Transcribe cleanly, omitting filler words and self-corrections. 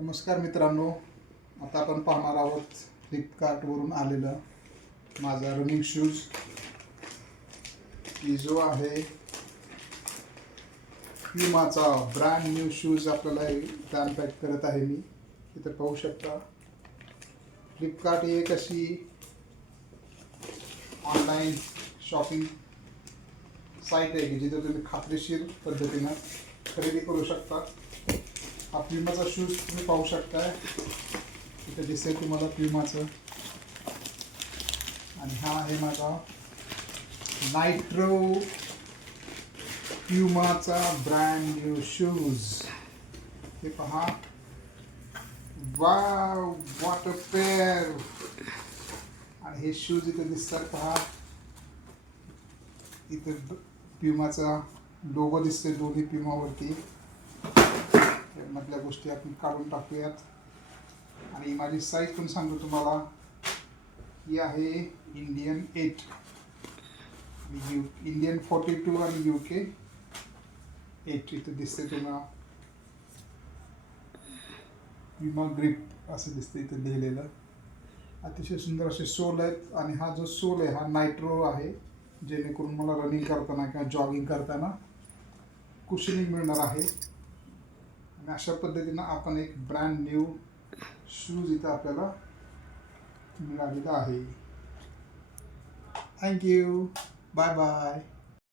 नमस्कार मित्रांनो, आता आपण पाहणार आहोत फ्लिपकार्टवरून आलेलं माझा रनिंग शूज की जो आहे प्युमाचा ब्रँड न्यू शूज आपल्याला अनपॅक करत आहे मी. इथे पाहू शकता. फ्लिपकार्ट ही एक अशी ऑनलाईन शॉपिंग साईट आहे की जिथे तुम्ही खात्रीशीर पद्धतीनं खरेदी करू शकता. हा प्युमाचा शूज तुम्ही पाहू शकताय. इथे दिसेल तुम्हाला प्युमाचं. आणि हा आहे माझा नायट्रो प्युमाचा ब्रँड न्यू शूज. हे पहा, वाव, व्हॉट अ पेअर. आणि हे शूज इथे दिसतात पहा. इथे प्युमाचा लोगो दिसते दोन्ही प्युमावरती. मधल्या गोष्टी आपण काढून टाकूयात. आणि माझी साईज पण सांगतो तुम्हाला. ही आहे इंडियन 8, इंडियन 42 आणि UK 8. इथे दिसते तुम्हाला प्युमा ग्रिप असं दिसते इथे लिहिलेलं. अतिशय सुंदर असे सोल आहेत. आणि हा जो सोल आहे हा नायट्रो आहे, जेणेकरून मला रनिंग करताना किंवा जॉगिंग करताना कुशनिंग मिळणार आहे. आणि अशा पद्धतीनं आपण एक ब्रँड न्यू शूज इथं आपल्याला मिळालेला आहे. थँक्यू. Bye bye.